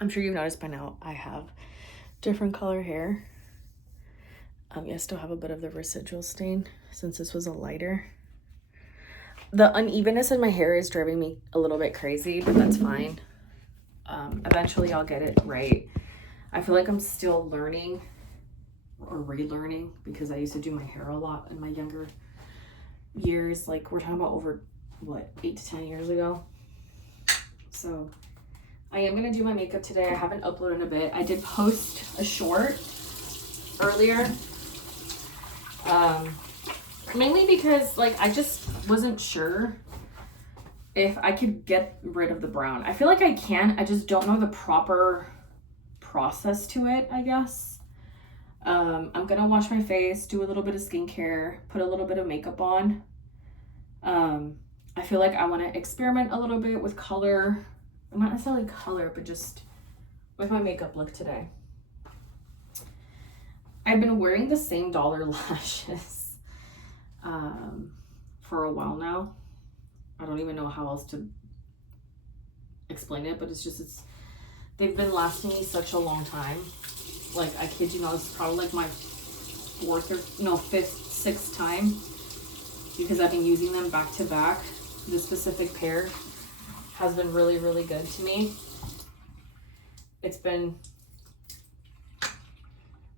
I'm sure you've noticed by now I have different color hair. I still have a bit of the residual stain since this was a lighter. The unevenness in my hair is driving me a little bit crazy, but that's fine. Eventually I'll get it right. I feel like I'm still learning or relearning because I used to do my hair a lot in my younger years. Like we're talking about over, what, 8 to 10 years ago. So I am going to do my makeup today. I haven't uploaded in a bit. I did post a short earlier. Mainly because like I just wasn't sure if I could get rid of the brown. I feel like I can. I just don't know the proper process to it, I guess. I'm going to wash my face, do a little bit of skincare, put a little bit of makeup on. I feel like I want to experiment a little bit with color. Not necessarily color, but just with my makeup look today. I've been wearing the same dollar lashes for a while now. I don't even know how else to explain it, but they've been lasting me such a long time. Like, I kid you not, this is probably like my fifth, sixth time because I've been using them back to back. This specific pair has been really, really good to me. It's been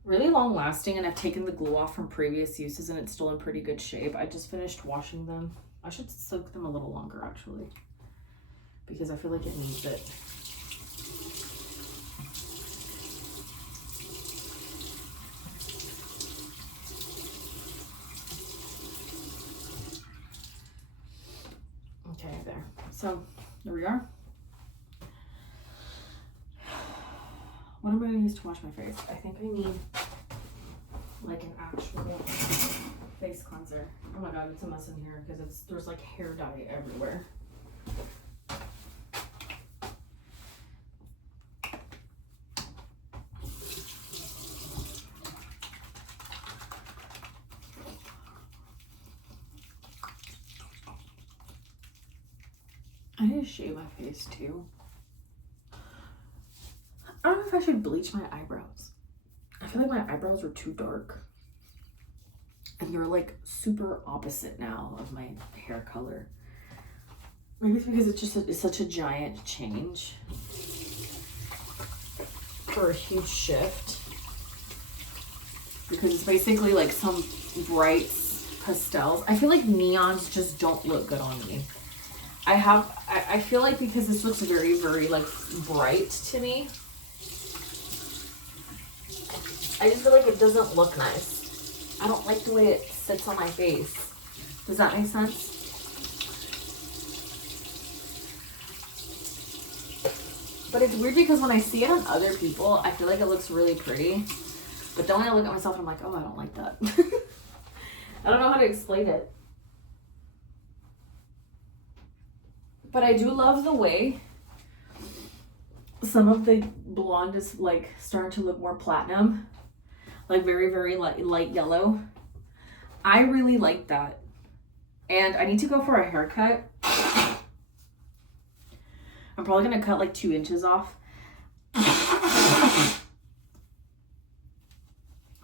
really long lasting, and I've taken the glue off from previous uses and it's still in pretty good shape. I just finished washing them. I should soak them a little longer actually because I feel like it needs it. Okay, there. So there we are. What am I going to use to wash my face? I think I need like an actual face cleanser. Oh my god, it's a mess in here because there's like hair dye everywhere. I need to shave my face too. I don't know if I should bleach my eyebrows. I feel like my eyebrows are too dark. And they're like super opposite now of my hair color. Maybe it's because it's such a giant change for a huge shift. Because it's basically like some bright pastels. I feel like neons just don't look good on me. I feel like because this looks very, very like bright to me, I just feel like it doesn't look nice. I don't like the way it sits on my face. Does that make sense? But it's weird because when I see it on other people, I feel like it looks really pretty. But then when I look at myself, I'm like, oh, I don't like that. I don't know how to explain it. But I do love the way some of the blonde is like starting to look more platinum. Like very, very light yellow. I really like that. And I need to go for a haircut. I'm probably going to cut like 2 inches off.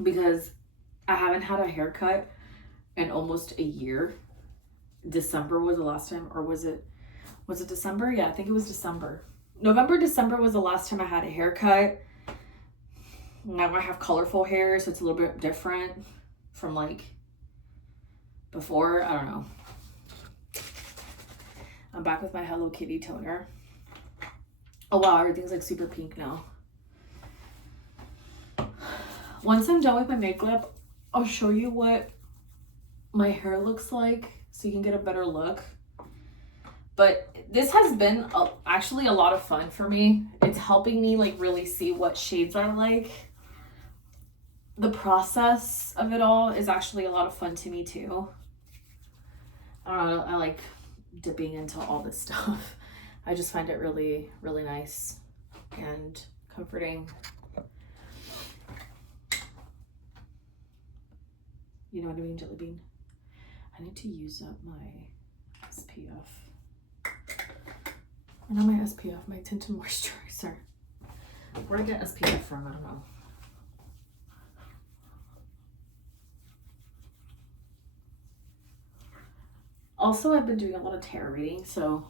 Because I haven't had a haircut in almost a year. December was the last time, or was it December? Yeah, I think it was December. November, December was the last time I had a haircut. Now I have colorful hair, so it's a little bit different from like before. I don't know. I'm back with my Hello Kitty toner. Oh wow, everything's like super pink now. Once I'm done with my makeup, I'll show you what my hair looks like so you can get a better look. But this has been actually a lot of fun for me. It's helping me like really see what shades I like. The process of it all is actually a lot of fun to me too. I don't know, I like dipping into all this stuff. I just find it really, really nice and comforting. You know what I mean, Jelly Bean? I need to use up my SPF. And not my SPF, my tinted moisturizer. Where did I get SPF from? I don't know. Also, I've been doing a lot of tarot reading, so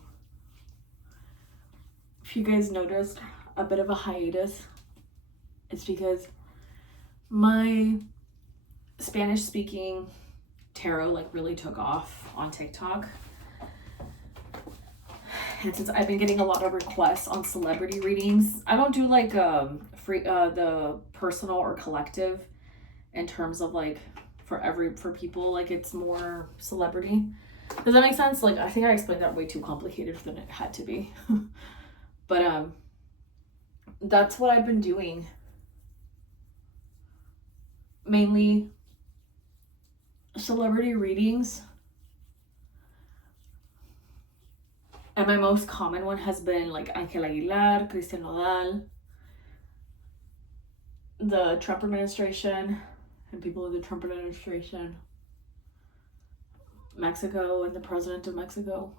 if you guys noticed a bit of a hiatus, it's because my Spanish speaking tarot like really took off on TikTok. And since I've been getting a lot of requests on celebrity readings, I don't do like the personal or collective in terms of like for people, like it's more celebrity. Does that make sense? Like I think I explained that way too complicated than it had to be. But that's what I've been doing. Mainly celebrity readings. And my most common one has been like Ángel Aguilar, Christian Nodal, the Trump administration, and people of the Trump administration, Mexico, and the president of Mexico,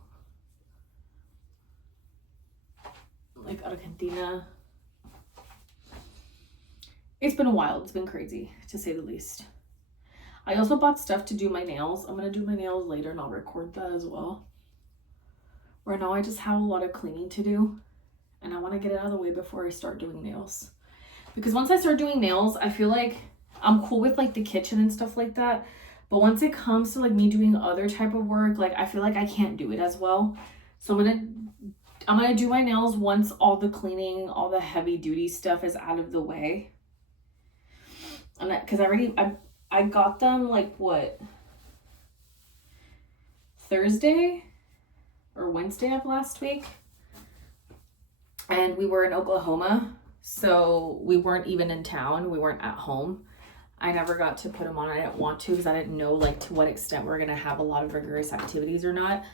like Argentina. It's been wild. It's been crazy, to say the least. I also bought stuff to do my nails. I'm going to do my nails later, and I'll record that as well. Right now, I just have a lot of cleaning to do, and I want to get it out of the way before I start doing nails. Because once I start doing nails, I feel like I'm cool with like the kitchen and stuff like that. But once it comes to like me doing other type of work, like I feel like I can't do it as well. So I'm gonna do my nails once all the cleaning, all the heavy duty stuff is out of the way. And because I got them like what, Thursday or Wednesday of last week, and we were in Oklahoma, so we weren't even in town. We weren't at home. I never got to put them on. I didn't want to because I didn't know like to what extent we're gonna have a lot of rigorous activities or not.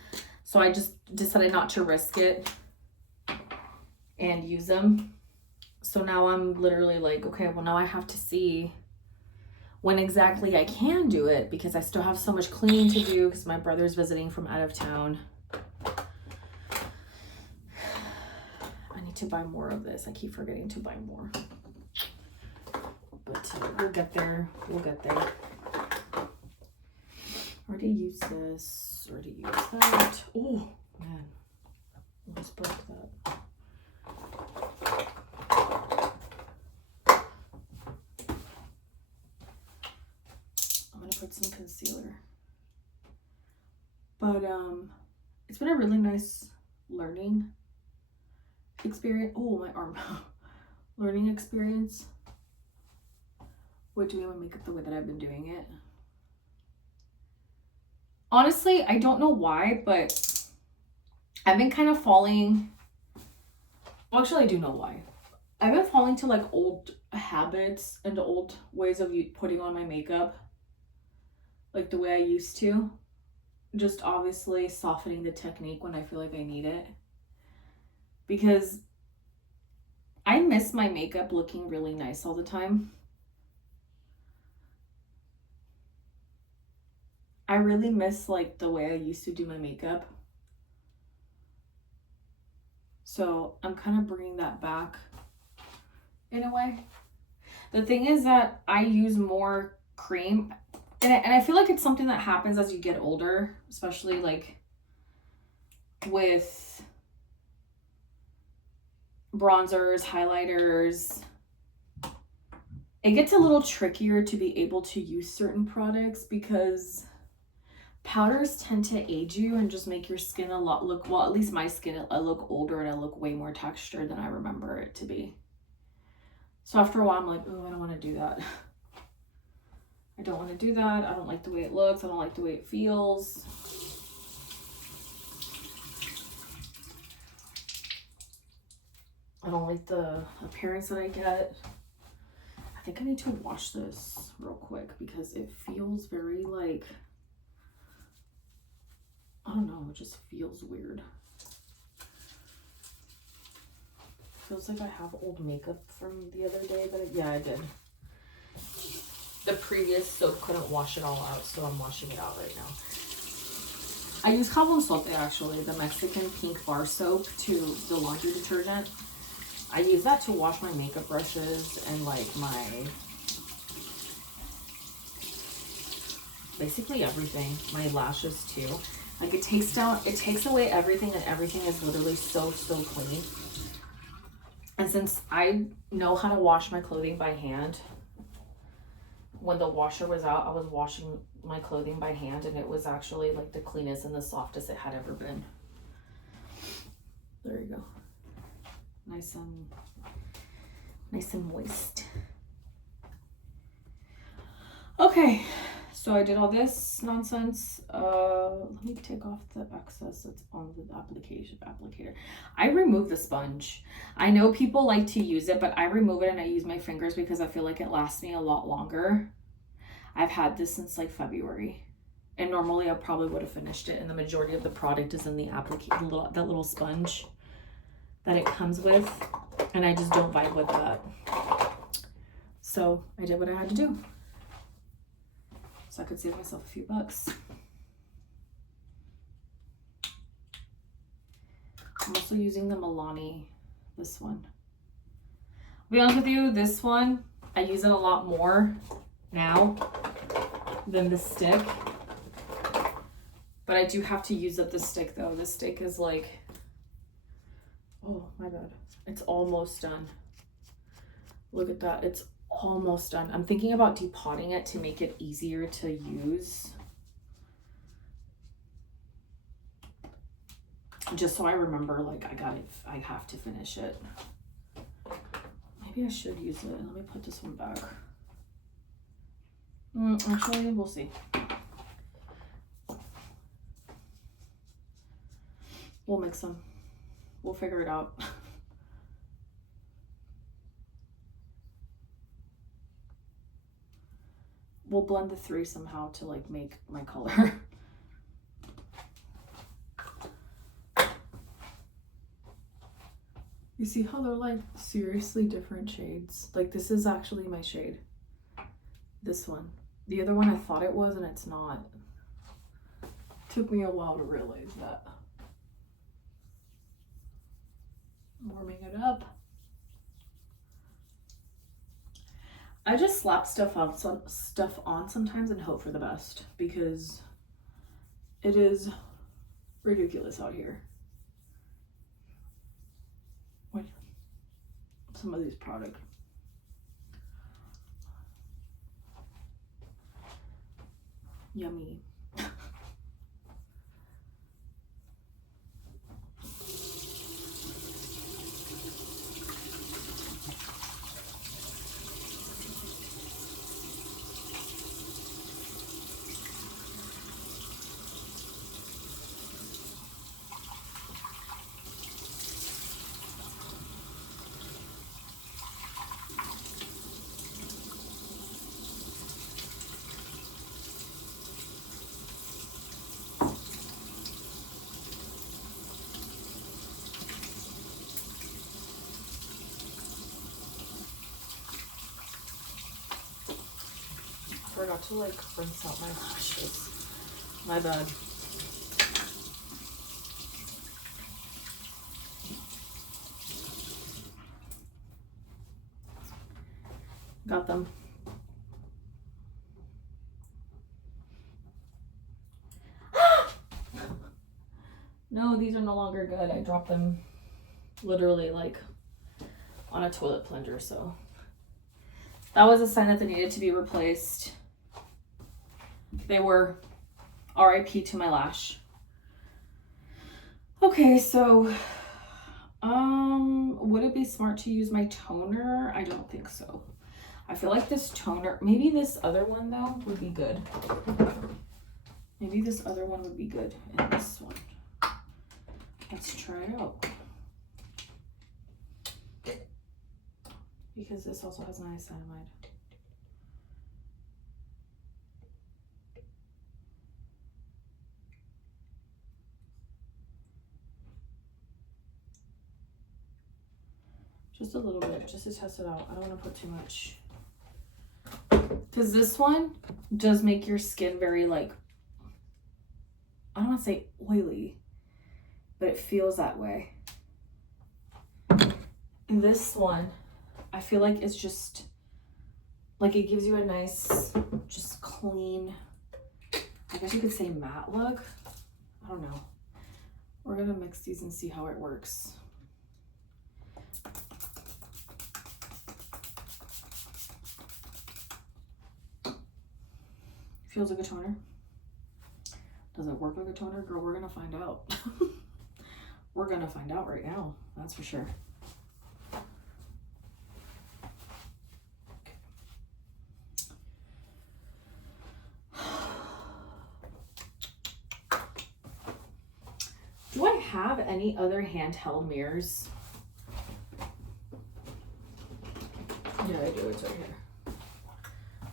So I just decided not to risk it and use them. So now I'm literally like, okay, well now I have to see when exactly I can do it, because I still have so much cleaning to do because my brother's visiting from out of town. I need to buy more of this. I keep forgetting to buy more. But we'll get there. We'll get there. Already used this. Already used that. Oh, man. Almost broke that. I'm going to put some concealer. But it's been a really nice learning experience. Oh, my arm. Learning experience with doing my makeup the way that I've been doing it. Honestly, I don't know why, but I've been kind of falling. Well, actually, I do know why. I've been falling to like old habits and old ways of putting on my makeup, like the way I used to. Just obviously softening the technique when I feel like I need it. Because I miss my makeup looking really nice all the time. I really miss like the way I used to do my makeup. So I'm kind of bringing that back in a way. The thing is that I use more cream, and I feel like it's something that happens as you get older, especially like with bronzers, highlighters. It gets a little trickier to be able to use certain products because powders tend to age you and just make your skin a lot look, well, at least my skin, I look older and I look way more textured than I remember it to be. So after a while, I'm like, oh, I don't want to do that. I don't want to do that. I don't like the way it looks. I don't like the way it feels. I don't like the appearance that I get. I think I need to wash this real quick because it feels very like, I don't know, it just feels weird. Feels like I have old makeup from the other day, but yeah, I did. The previous soap couldn't wash it all out, so I'm washing it out right now. I use Jabón Sote, actually, the Mexican pink bar soap, to the laundry detergent. I use that to wash my makeup brushes and like my, basically everything, my lashes too. Like it takes away everything, and everything is literally so clean. And since I know how to wash my clothing by hand, when the washer was out, I was washing my clothing by hand, and it was actually like the cleanest and the softest it had ever been. There you go. Nice and moist. Okay, so I did all this nonsense. Let me take off the excess that's on the applicator. I remove the sponge. I know people like to use it, but I remove it and I use my fingers because I feel like it lasts me a lot longer. I've had this since like February, and normally I probably would have finished it, and the majority of the product is in the applicator, that little sponge that it comes with, and I just don't vibe with that. So I did what I had to do, so I could save myself a few bucks. I'm also using the Milani, this one. To be honest with you, this one, I use it a lot more now than the stick. But I do have to use up the stick though. The stick is like, oh my bad. It's almost done. Look at that, it's almost done. I'm thinking about depotting it to make it easier to use. Just so I remember, like I have to finish it. Maybe I should use it. Let me put this one back. Actually, we'll see. We'll mix them. We'll figure it out. We'll blend the three somehow to like make my color. You see how they're like seriously different shades? Like this is actually my shade. This one. The other one I thought it was, and it's not. Took me a while to realize that. Warming it up. I just slap stuff on sometimes and hope for the best, because it is ridiculous out here. What? Some of these products. Yummy. Forgot to like rinse out my lashes. My bad. Got them. No, these are no longer good. I dropped them literally like on a toilet plunger, so that was a sign that they needed to be replaced. They were. RIP to my lash. Okay, so would it be smart to use my toner? I don't think so. I feel like this toner, maybe this other one though would be good. Maybe this other one would be good in this one. Let's try it out. Because this also has niacinamide. Just a little bit, just to test it out. I don't want to put too much. Because this one does make your skin very like, I don't want to say oily, but it feels that way. This one, I feel like it's just, like it gives you a nice, just clean, I guess you could say matte look. I don't know. We're gonna mix these and see how it works. Feels like a toner. Does it work like a toner? Girl, we're gonna find out. We're gonna find out right now, that's for sure. Do I have any other handheld mirrors? Yeah, I do. It's right here.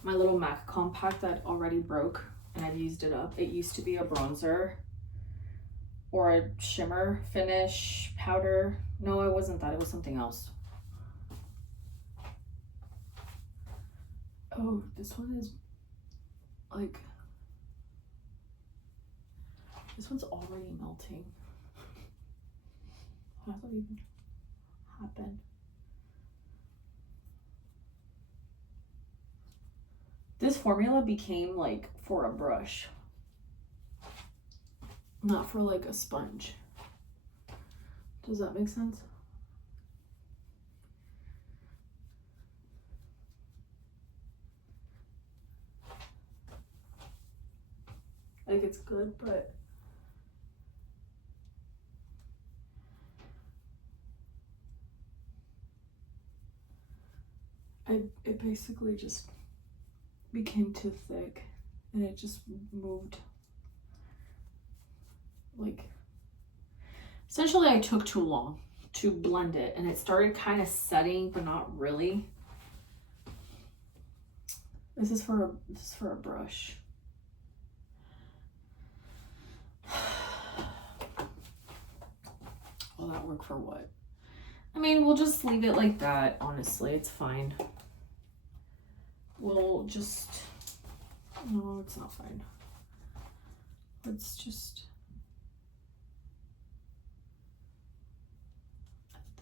My little MAC compact that already broke and I've used it up. It used to be a bronzer or a shimmer finish powder. No, it wasn't that. It was something else. Oh, this one is like, this one's already melting. How does that even happen? This formula became like for a brush, not for like a sponge. Does that make sense? Like it's good, but it basically just became too thick and it just moved. Like, essentially I took too long to blend it and it started kind of setting, but not really. This is for a brush. Will that work for what? I mean, we'll just leave it like that, honestly. It's fine. We'll just, no, it's not fine. Let's just,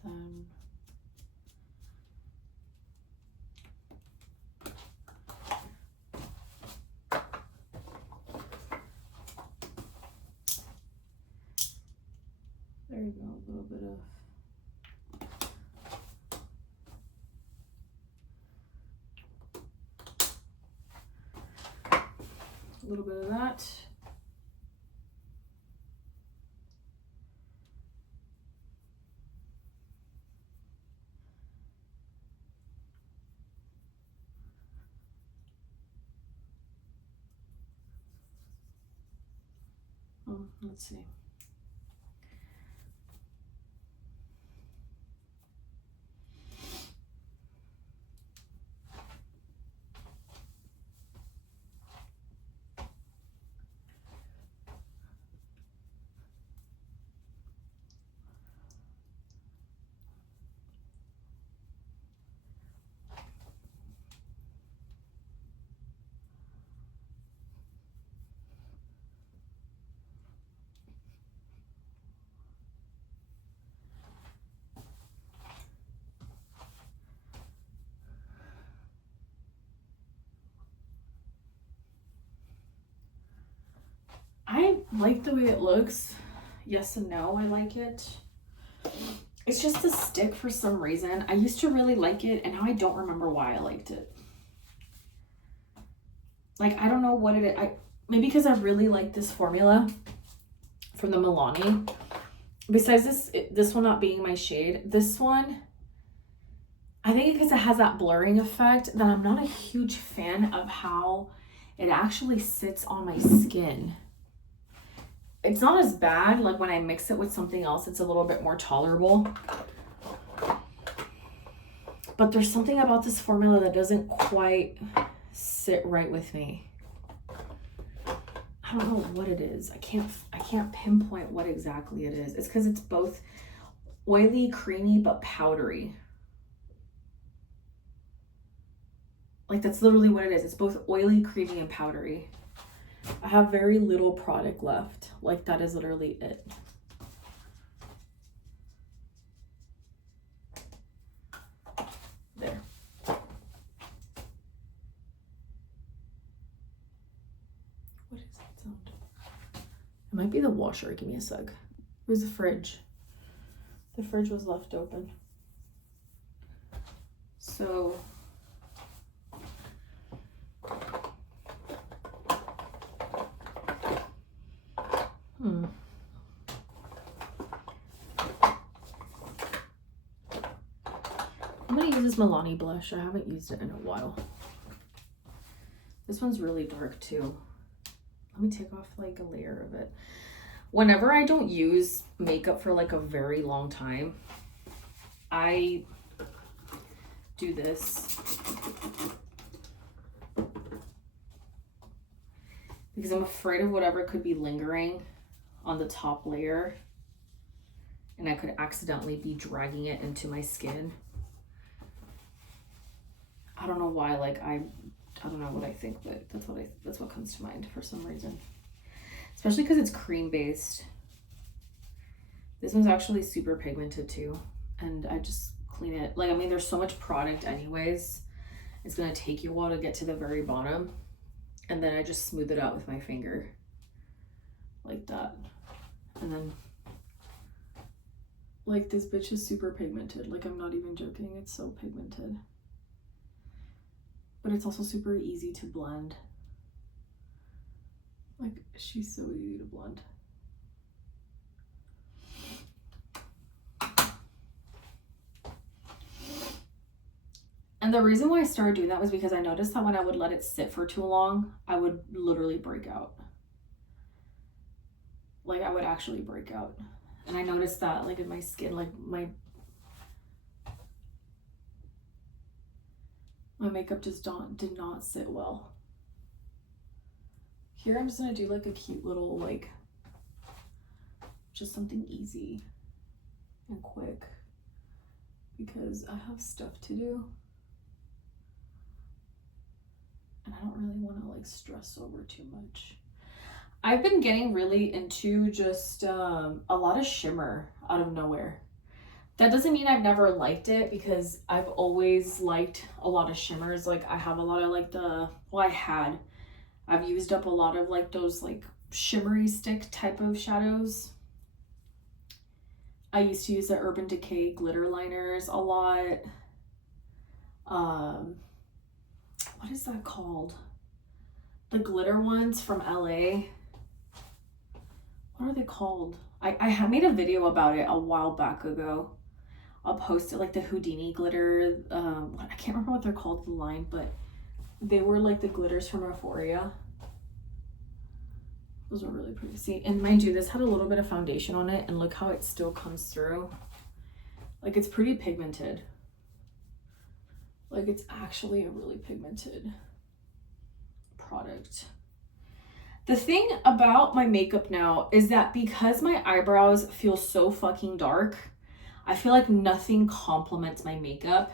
then, there you go, a little bit of, that. Oh, let's see. I like the way it looks. Yes and no, I like it. It's just a stick for some reason. I used to really like it and now I don't remember why I liked it. Like, I don't know what it is. Maybe because I really like this formula from the Milani. Besides this one not being my shade, this one, I think because it has that blurring effect that I'm not a huge fan of how it actually sits on my skin. It's not as bad, like when I mix it with something else, it's a little bit more tolerable. But there's something about this formula that doesn't quite sit right with me. I don't know what it is. I can't pinpoint what exactly it is. It's because it's both oily, creamy, but powdery. Like, that's literally what it is. It's both oily, creamy, and powdery. I have very little product left. Like, that is literally it. sound? It might be the washer. Give me a sec. It was the fridge. The fridge was left open. So I'm gonna use this Milani blush. I haven't used it in a while. This one's really dark too. Let me take off like a layer of it. Whenever I don't use makeup for like a very long time, I do this because I'm afraid of whatever could be lingering on the top layer, and I could accidentally be dragging it into my skin. I don't know why, like I don't know what I think, but that's what comes to mind for some reason. Especially because it's cream based. This one's actually super pigmented too, and I just clean it. Like, I mean, there's so much product anyways. It's gonna take you a while to get to the very bottom, and then I just smooth it out with my finger like that. And then like this bitch is super pigmented. Like, I'm not even joking, it's so pigmented. But it's also super easy to blend. Like, she's so easy to blend. And the reason why I started doing that was because I noticed that when I would let it sit for too long, I would literally break out. Like, I would actually break out. And I noticed that like in my skin, like my makeup just did not sit well. Here I'm just gonna do like a cute little, like, just something easy and quick because I have stuff to do and I don't really want to like stress over too much. I've been getting really into just a lot of shimmer out of nowhere. That doesn't mean I've never liked it, because I've always liked a lot of shimmers. Like, I have a lot of like I've used up a lot of like those like shimmery stick type of shadows. I used to use the Urban Decay glitter liners a lot. What is that called? The glitter ones from LA. What are they called? I made a video about it a while back ago. I'll post it, like the Houdini glitter. I can't remember what they're called, the line, but they were like the glitters from Euphoria. Those are really pretty. See, and mind you, this had a little bit of foundation on it, and look how it still comes through. Like, it's pretty pigmented. Like, it's actually a really pigmented product. The thing about my makeup now is that because my eyebrows feel so fucking dark, I feel like nothing complements my makeup.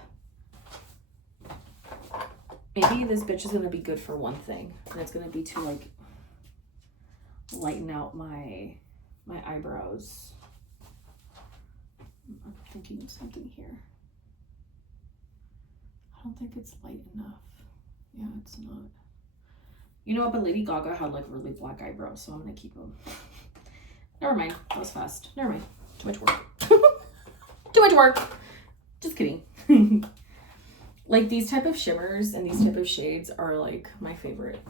Maybe this bitch is gonna be good for one thing, and it's gonna be to like lighten out my eyebrows. I'm thinking of something here. I don't think it's light enough. Yeah, it's not. You know what, but Lady Gaga had like really black eyebrows, so I'm gonna keep them. Never mind, that was fast. Never mind, too much work. Too much work. Just kidding. Like, these type of shimmers and these type of shades are like my favorite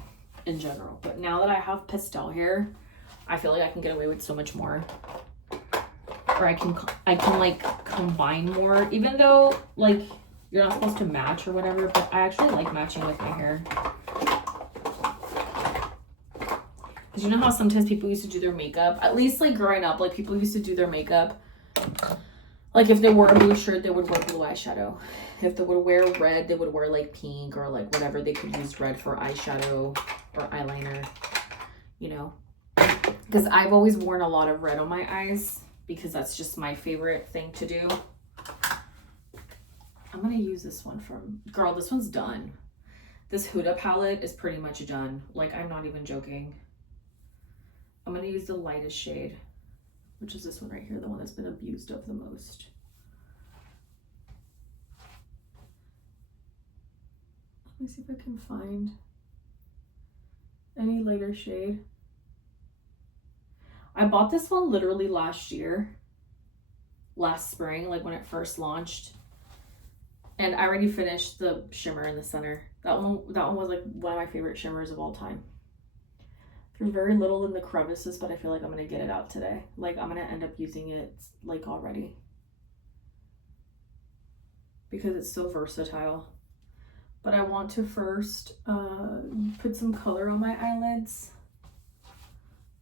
in general. But now that I have pastel hair, I feel like I can get away with so much more. Or I can like combine more, even though like you're not supposed to match or whatever, but I actually like matching with my hair. Because you know how sometimes people used to do their makeup, at least like growing up, like people used to do their makeup, like if they wore a blue shirt, they would wear blue eyeshadow. If they would wear red, they would wear like pink or like whatever. They could use red for eyeshadow or eyeliner, you know. Because I've always worn a lot of red on my eyes because that's just my favorite thing to do. I'm going to use this one from, girl, this one's done. This Huda palette is pretty much done. Like, I'm not even joking. I'm going to use the lightest shade, which is this one right here, the one that's been abused of the most. Let me see if I can find any lighter shade. I bought this one literally last spring, like when it first launched. And I already finished the shimmer in the center. That one was like one of my favorite shimmers of all time. There's very little in the crevices, but I feel like I'm gonna get it out today. Like I'm gonna end up using it like already. Because it's so versatile. But I want to first put some color on my eyelids.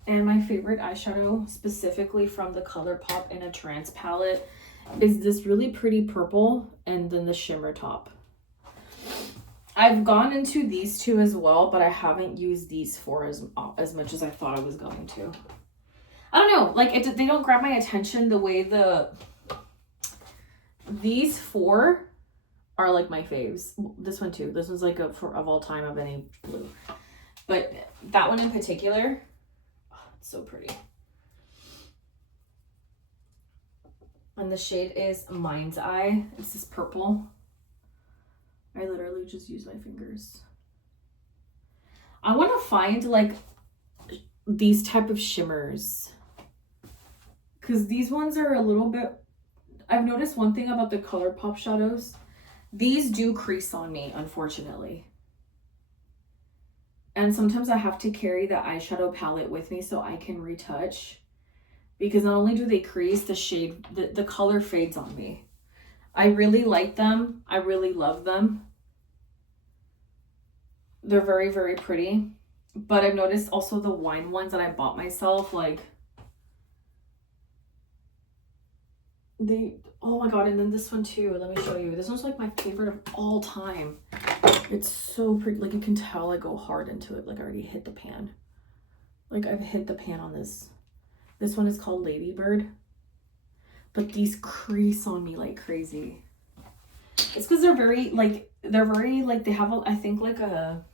And my favorite eyeshadow, specifically from the ColourPop in a Trance palette, is this really pretty purple and then the shimmer top. I've gone into these two as well, but I haven't used these four as much as I thought I was going to. I don't know, like they don't grab my attention the way these four are like my faves. This one too. This one's like of all time of any blue. But that one in particular, oh, it's so pretty. And the shade is Mind's Eye. It's this purple. I literally just use my fingers. I want to find like these type of shimmers, because these ones are a little bit, I've noticed one thing about the ColourPop shadows. These do crease on me, unfortunately. And sometimes I have to carry the eyeshadow palette with me so I can retouch. Because not only do they crease, the color fades on me. I really like them. I really love them. They're very, very pretty. But I've noticed also the wine ones that I bought myself, like, oh my god, and then this one too. Let me show you. This one's like my favorite of all time. It's so pretty. Like you can tell I go hard into it. Like I already hit the pan. Like I've hit the pan on this. This one is called Ladybird. But these crease on me like crazy. It's because they're very, they have I think like a,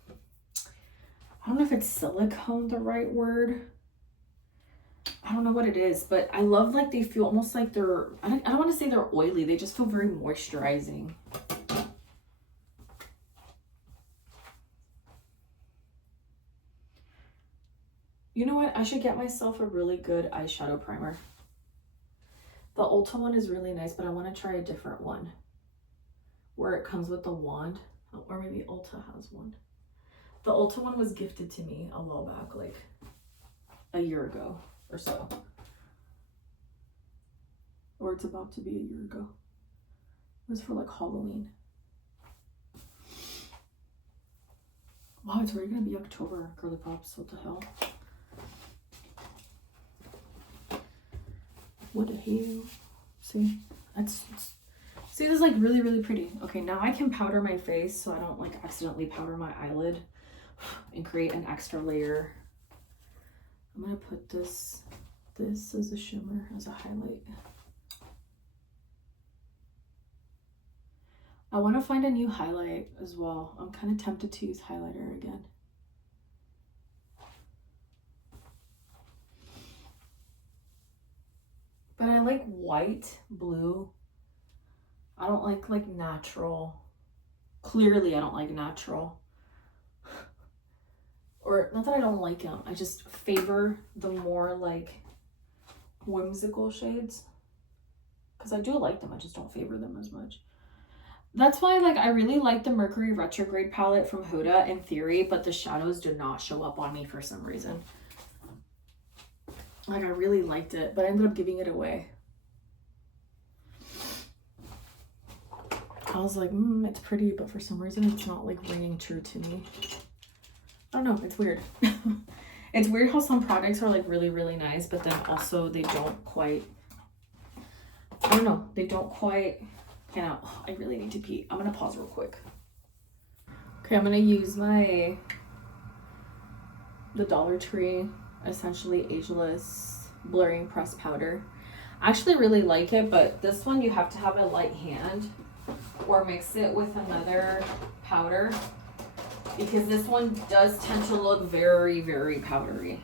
I don't know if it's silicone the right word. I don't know what it is, but I love like they feel almost like they're, I don't want to say they're oily. They just feel very moisturizing. You know what? I should get myself a really good eyeshadow primer. The Ulta one is really nice, but I want to try a different one where it comes with the wand, or maybe Ulta has one. The Ulta one was gifted to me a while back, like a year ago or so. Or it's about to be a year ago. It was for like Halloween. Wow, it's already gonna be October, Girly Pops. What the hell? What the hell? See, see, this is like really, really pretty. Okay, now I can powder my face so I don't like accidentally powder my eyelid and create an extra layer. I'm gonna put this as a shimmer, as a highlight. I want to find a new highlight as well. I'm kind of tempted to use highlighter again. But I like white, blue. I don't like natural. Clearly, I don't like natural. Or not that I don't like them. I just favor the more like whimsical shades. Because I do like them. I just don't favor them as much. That's why like I really like the Mercury Retrograde palette from Huda in theory, but the shadows do not show up on me for some reason. Like I really liked it, but I ended up giving it away. I was like, it's pretty, but for some reason it's not like ringing true to me. I don't know, it's weird. It's weird how some products are like really, really nice, but then also they don't quite, I don't know, they don't quite, you know, I really need to pee. I'm gonna pause real quick. Okay, I'm gonna use the Dollar Tree Essentially Ageless Blurring Press Powder. I actually really like it, but this one you have to have a light hand or mix it with another powder because this one does tend to look very, very powdery.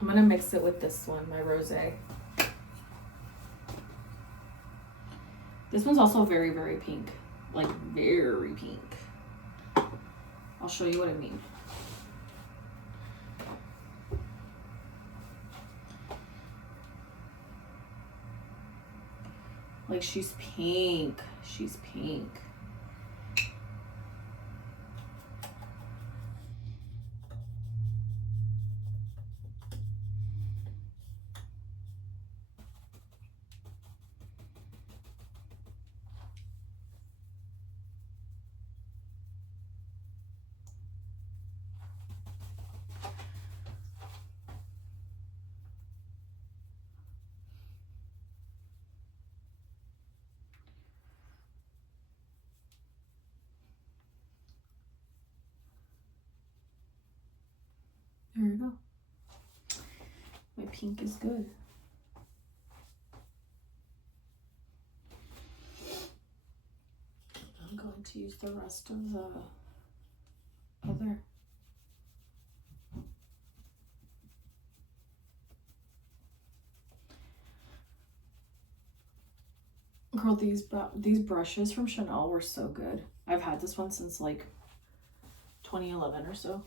I'm gonna mix it with this one, my Rosé. This one's also very, very pink, like very pink. I'll show you what I mean. Like, she's pink. She's pink. There you go. My pink is good. I'm going to use the rest of the other. Girl, these brushes from Chanel were so good. I've had this one since like 2011 or so.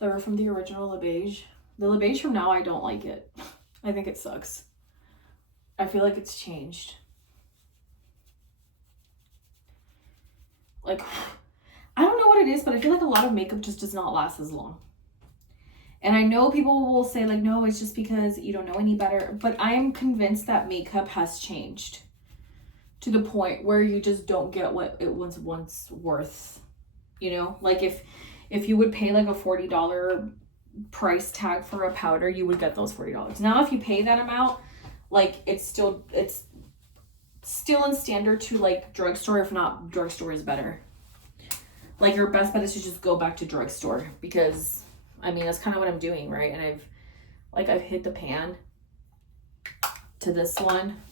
They were from the original Le Beige. The Le Beige from now, I don't like it. I think it sucks. I feel like it's changed. Like, I don't know what it is, but I feel like a lot of makeup just does not last as long. And I know people will say like, no, it's just because you don't know any better. But I'm convinced that makeup has changed to the point where you just don't get what it was once worth. You know, like if you would pay like a $40 price tag for a powder, you would get those $40. Now, if you pay that amount, like it's still in standard to like drugstore. If not, drugstore is better. Like, your best bet is to just go back to drugstore, because I mean, that's kind of what I'm doing, right? And I've hit the pan to this one,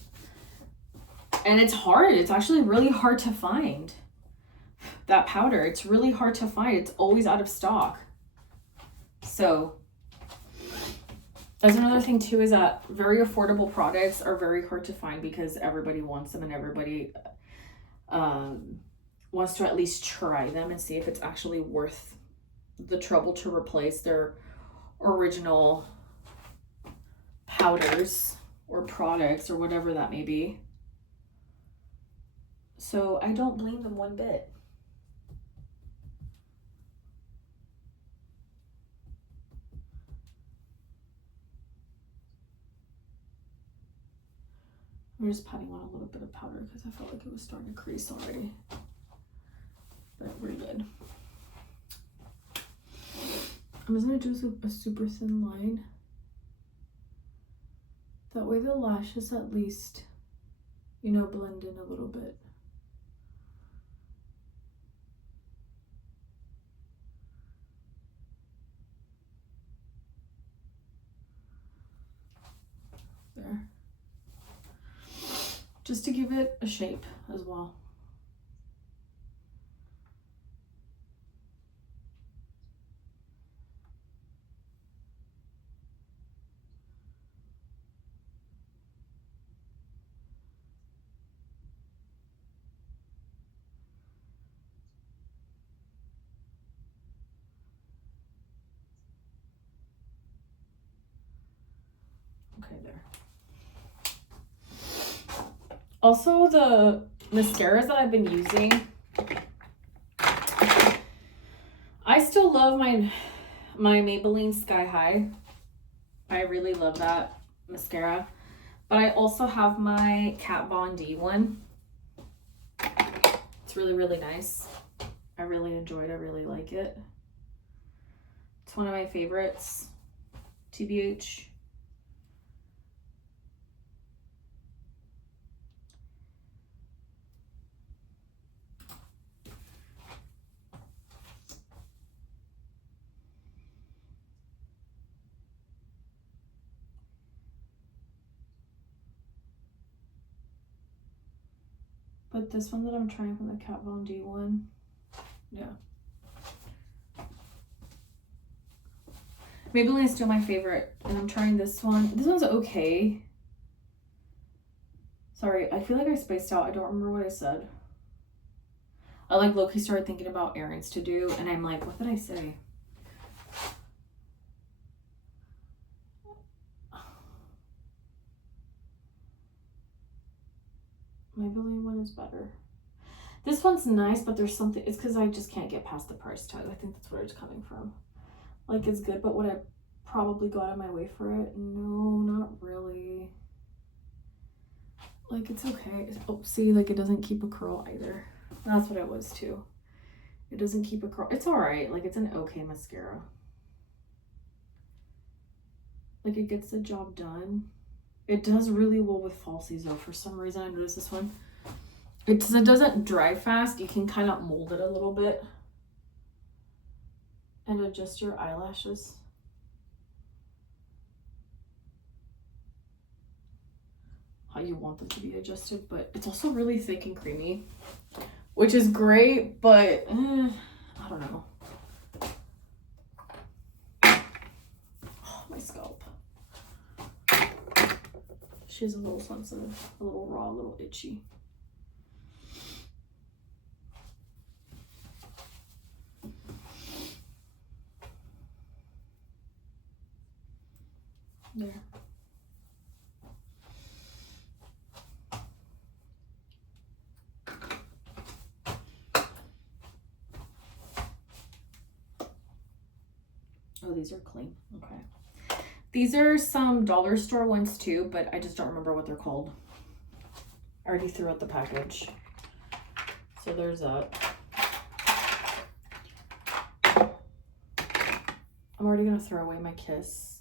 and it's hard. It's actually really hard to find that powder. It's really hard to find. It's always out of stock. So that's another thing too, is that very affordable products are very hard to find because everybody wants them, and everybody wants to at least try them and see if it's actually worth the trouble to replace their original powders or products or whatever that may be. So I don't blame them one bit. I'm just patting on a little bit of powder because I felt like it was starting to crease already. But we're good. I'm just going to do a super thin line. That way the lashes at least, you know, blend in a little bit. There. Just to give it a shape as well. Okay, there. Also, the mascaras that I've been using, I still love my Maybelline Sky High. I really love that mascara. But I also have my Kat Von D one. It's really, really nice. I really enjoy it. I really like it. It's one of my favorites, TBH. But this one that I'm trying from the Kat Von D one, yeah. Maybelline is still my favorite, and I'm trying this one. This one's okay. Sorry, I feel like I spaced out. I don't remember what I said. I like low-key started thinking about errands to do, and I'm like, what did I say? Maybelline one is better. This one's nice, but there's something, it's because I just can't get past the price tag. I think that's where it's coming from. Like, it's good, but would I probably go out of my way for it? No, not really. Like, it's okay. Oh, see, like, it doesn't keep a curl either. That's what it was too. It doesn't keep a curl. It's all right. Like, it's an okay mascara. Like, it gets the job done. It does really well with falsies though. For some reason, I noticed this one. It doesn't dry fast. You can kind of mold it a little bit and adjust your eyelashes. How you want them to be adjusted, but it's also really thick and creamy, which is great, but I don't know. Oh, my scalp. She's a little sensitive, a little raw, a little itchy. There. Oh, these are clean. Okay. These are some dollar store ones too, but I just don't remember what they're called. I already threw out the package. So there's that. I'm already gonna throw away my Kiss.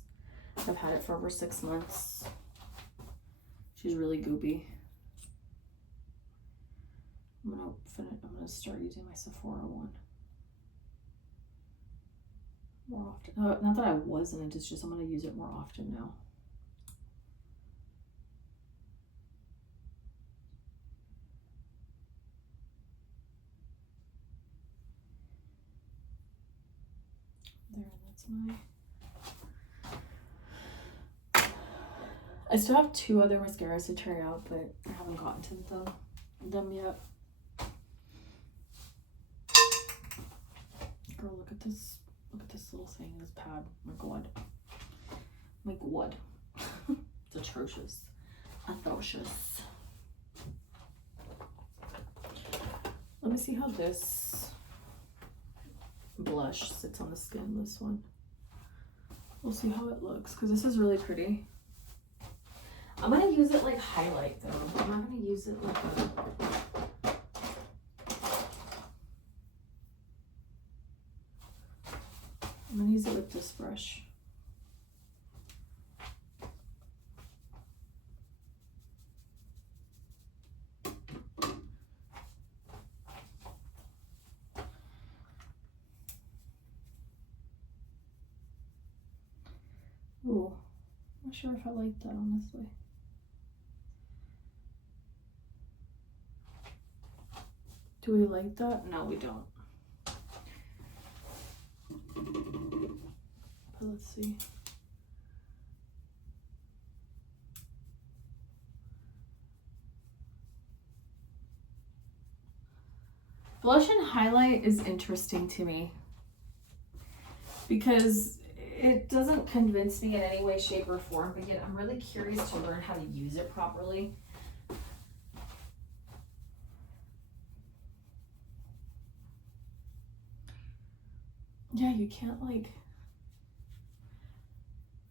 I've had it for over 6 months. She's really goopy. I'm gonna start using my Sephora one more often. Not that I wasn't, it's just I'm gonna use it more often now. There, that's my... I still have 2 other mascaras to try out, but I haven't gotten to them yet. Girl, look at this. Look at this little thing, this pad. My god. My god. It's atrocious. Atrocious. Let me see how this blush sits on the skin, this one. We'll see how it looks, because this is really pretty. I'm going to use it like highlight though. I'm not going to use it like a... I'm going to use it with this brush. Ooh, I'm not sure if I like that, honestly. Do we like that? No, we don't. But let's see. Blush and highlight is interesting to me because it doesn't convince me in any way, shape, or form, but yet I'm really curious to learn how to use it properly. Yeah, you can't like,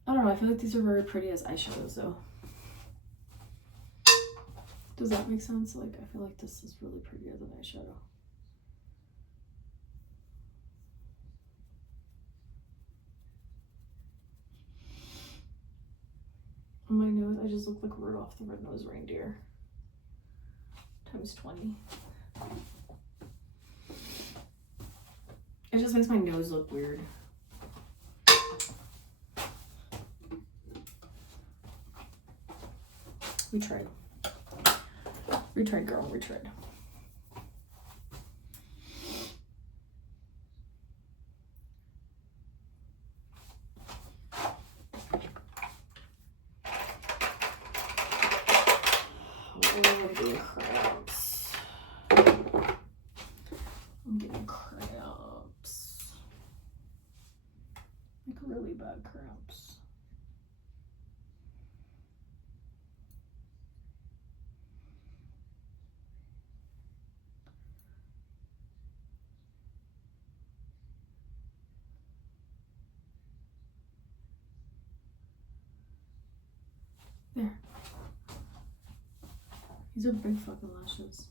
I don't know, I feel like these are very pretty as eyeshadows though. Does that make sense? Like, I feel like this is really pretty as an eyeshadow. On my nose, I just look like Rudolph the Red-Nosed Reindeer times 20. It just makes my nose look weird. We tried. We tried, girl. We tried. Oh, I'm getting cramps. I'm getting cramps. Like really bad cramps. There. These are big fucking lashes.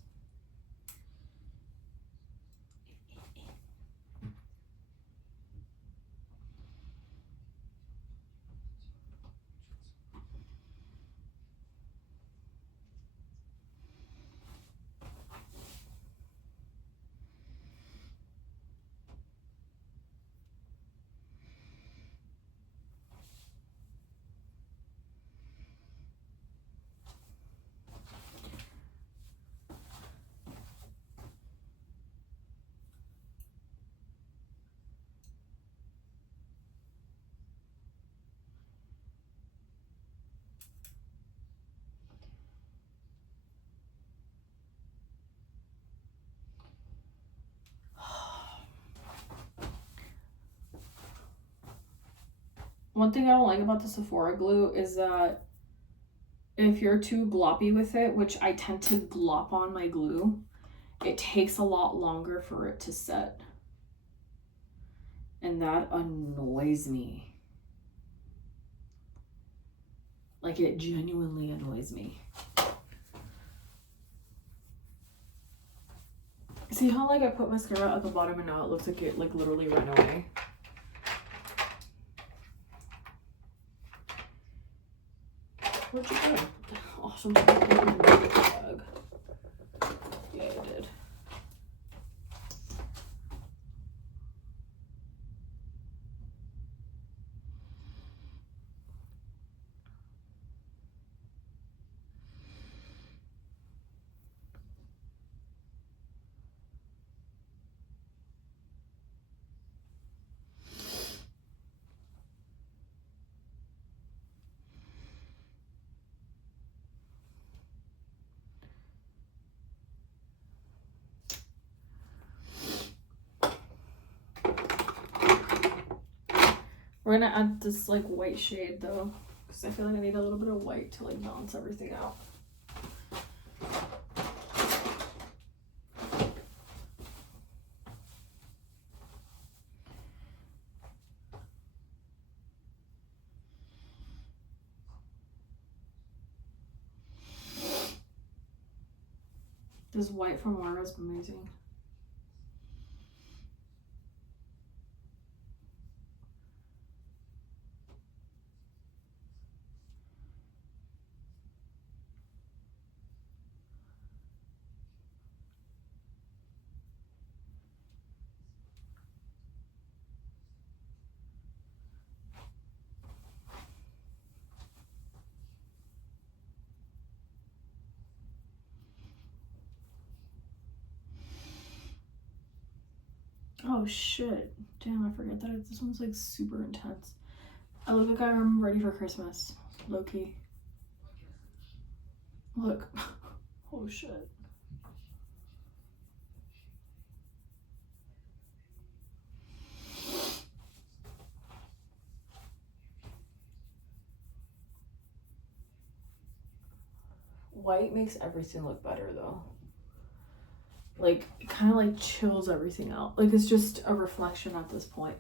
One thing I don't like about the Sephora glue is that if you're too gloppy with it, which I tend to glop on my glue, it takes a lot longer for it to set. And that annoys me. Like, it genuinely annoys me. See how like I put mascara at the bottom and now it looks like it like literally ran away? Where'd you go? Oh, something in the bag. Yeah, I did. We're gonna add this like white shade though, because I feel like I need a little bit of white to like balance everything out. This white from Mara is amazing. Oh shit. Damn, I forget that this one's like super intense. I look like I'm ready for Christmas. Low key. Look. Oh shit. White makes everything look better though. Like, it kind of like chills everything out. Like, it's just a reflection at this point.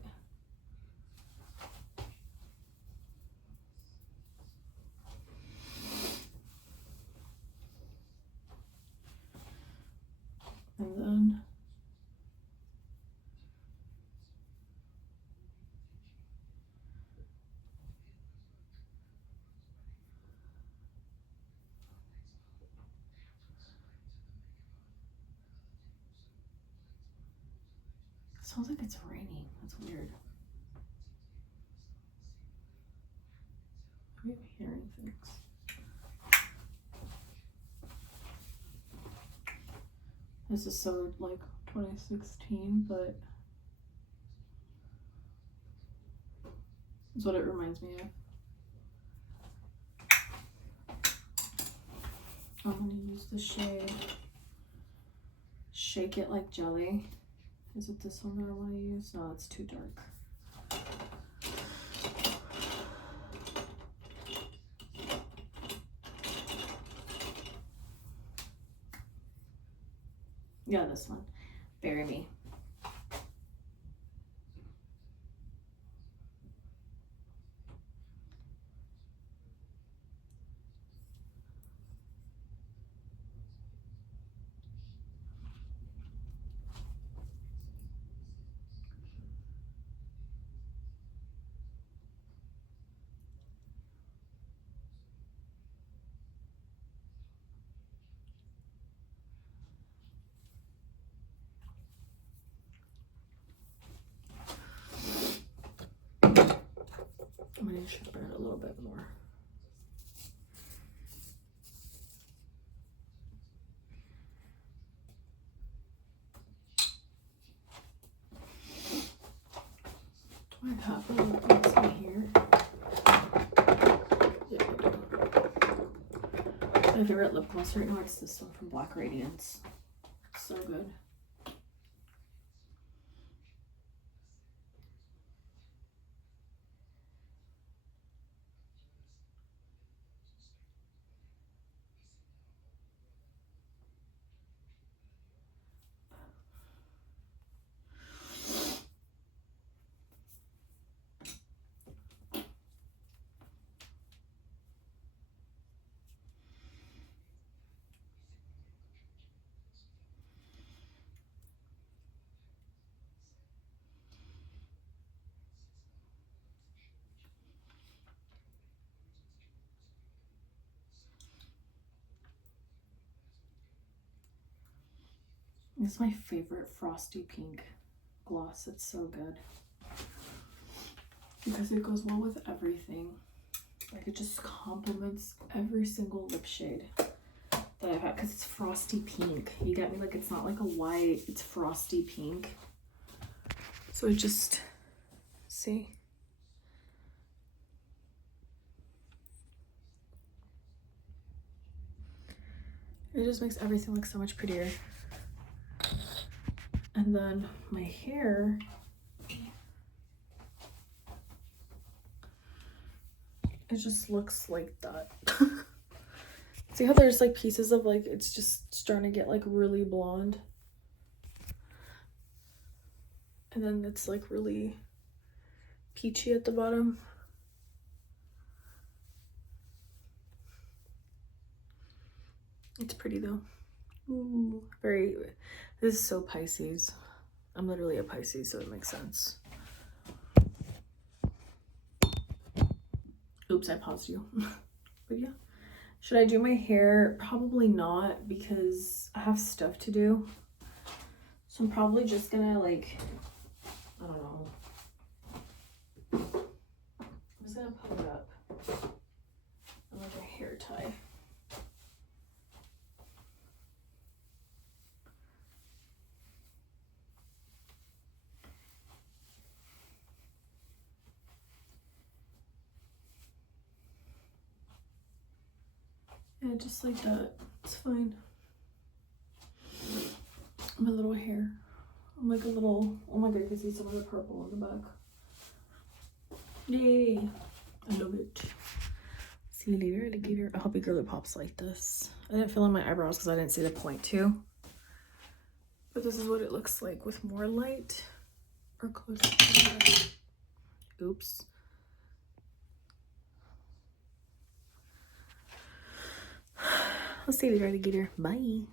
And then it sounds like it's raining. That's weird. Maybe I'm hearing things. This is so like 2016, but it's what it reminds me of. I'm gonna use the shade Shake It Like Jelly. Is it this one that I want to use? No, it's too dark. Yeah, this one. Bury Me. might sharpen it a little bit more. Do I have a lip gloss in here? Yeah, I do. My favorite lip gloss right now, it's this one from Black Radiance. It's so good. This is my favorite frosty pink gloss. It's so good because it goes well with everything. Like it just complements every single lip shade that I've had because it's frosty pink. You get me? Like it's not like a white, it's frosty pink. So it just, see? It just makes everything look so much prettier. And then my hair, it just looks like that. See how there's like pieces of like, it's just starting to get like really blonde. And then it's like really peachy at the bottom. It's pretty though. Ooh, very, this is so Pisces. I'm literally a Pisces, so it makes sense. Oops, I paused you. But yeah. Should I do my hair? Probably not, because I have stuff to do. So I'm probably just gonna like, I don't know. I'm just gonna put it up and like a hair tie. Yeah, just like that. It's fine. My little hair. I'm like a little, oh my god, you can see some of the purple in the back. Yay. I love it. See you later, alligator. I hope your girly pops like this. I didn't fill in my eyebrows because I didn't see the point to. But this is what it looks like with more light or close to it. Oops. I'll see you later, alligator. Bye.